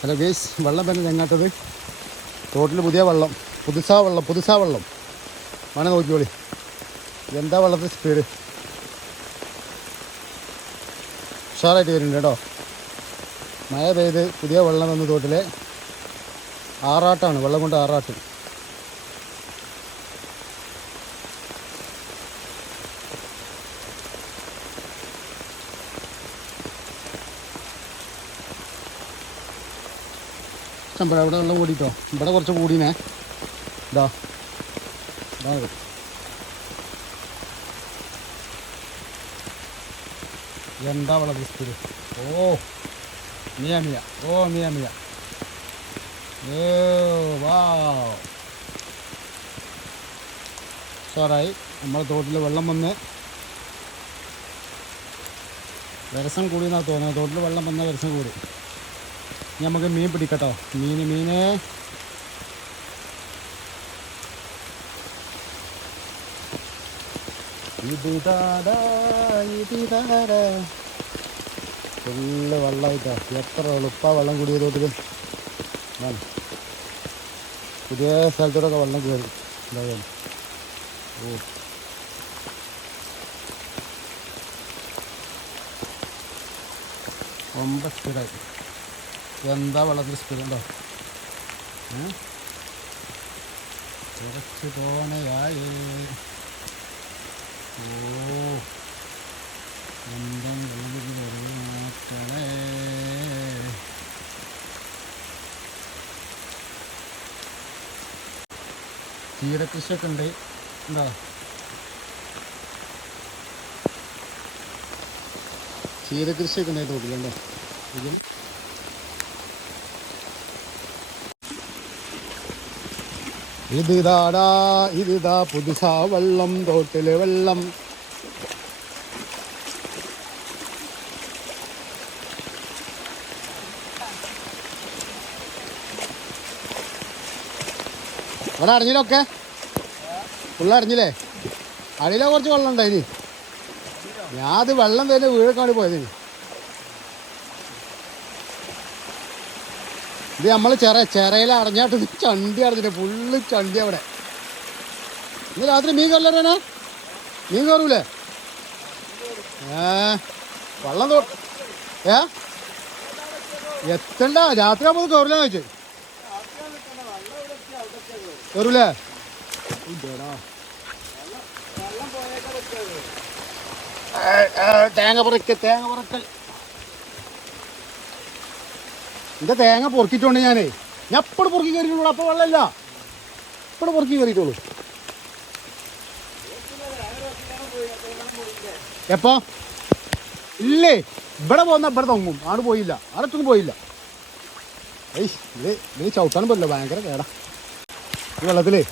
Hello guys വെള്ളം തന്നെ തെങ്ങാത്തത് തോട്ടിൽ പുതിയ വെള്ളം പുതുസാ വെള്ളം പുതുസാ വെള്ളം. മണ നോക്കിക്കോളി. എന്താ വെള്ളത്തിൽ സ്പീഡ് ഉഷാറായിട്ട് വരുന്നുണ്ട് കേട്ടോ. മഴ പെയ്ത് പുതിയ വെള്ളം വന്ന് തോട്ടിലെ. ആറാട്ടാണ് വെള്ളം കൊണ്ട് ആറാട്ട്. ഇഷ്ടം ഇവിടെ വെള്ളം കൂടിയിട്ടോ ഇവിടെ കുറച്ച് കൂടിനേ. ഇതാ. ഇതാ. എന്താ വെള്ളം സ്പീഡ് ഓ മിയ മിയ. ഓ മിയ മിയ. ഏ വാ സാറായി നമ്മളെ തോട്ടിൽ വെള്ളം വന്ന് വിരസം കൂടി എന്നാണ് തോന്നുന്നത്? തോട്ടിൽ വെള്ളം വന്ന വിരസം കൂടി. നമുക്ക് മീൻ പിടിക്കട്ടോ. മീന് മീന്. ഫുള്ള് വെള്ളമായിട്ടോ എത്ര എളുപ്പമാണ് വെള്ളം കൂടിയ തോട്ടിൽ പുതിയ സ്ഥലത്തോടൊക്കെ വെള്ളം കയറി. എന്തായാലും ഓ. ഒമ്പത് സ്ഥിരമായി എന്താ വെള്ളത്തിൽ ഉണ്ടോ? ഏ? കുറച്ച് പോണയായേ ഓ എന്തും വെള്ളത്തിൽ മാറ്റണേ. ചീരകൃഷിയൊക്കെ ഉണ്ട്. എന്താ ചീരകൃഷിയൊക്കെ ഉണ്ടായി തോട്ടിലുണ്ടോ ഇതിൽ ഇത് ഇതാടാ ഇതിതാ പുതുസാ വെള്ളം തോട്ടിലെ വെള്ളം. ഇവിടെ അറിഞ്ഞില്ലൊക്കെ ഫുള്ള് അറിഞ്ഞില്ലേ അടിയിലെ കുറച്ച് വെള്ളം ഉണ്ടായിനി ഞാൻ അത് വെള്ളം തന്നെ വീഴക്കാണ് പോയത് ഇത് നമ്മൾ ചെറ ചെറയിൽ അടഞ്ഞാട്ട് ചണ്ടി അടഞ്ഞിട്ട് ഫുള്ള് ചണ്ടി അവിടെ. ഇന്ന് രാത്രി മീൻ കല്ലറേനാ മീൻ കയറൂലേ ഏ വെള്ളം തോ ഏ? എത്തണ്ട? രാത്രി ആകുമ്പോൾ കയറില്ല ചോദിച്ചു. കയറൂലേ തേങ്ങ പറിക്ക തേങ്ങ പറിക്കൽ എന്റെ തേങ്ങ പൊറുക്കിട്ടുണ്ട് ഞാനേ. ഞാൻ എപ്പോഴും പൊറുക്കി കയറിയിട്ടുള്ളൂ അപ്പൊ വെള്ളമില്ല. എപ്പോഴും പൊറുക്കി കയറിയിട്ടുള്ളൂ. എപ്പോ? ഇല്ലേ ഇവിടെ പോന്ന ഇവിടെ തൊങ്ങും. ആട് പോയില്ല ആടത്തൊന്നും പോയില്ല. ഏയ് ഇത് ഇത് ചവിട്ടാനും പറ്റില്ല ഭയങ്കര കേടാ. ഈ വെള്ളത്തിലേ.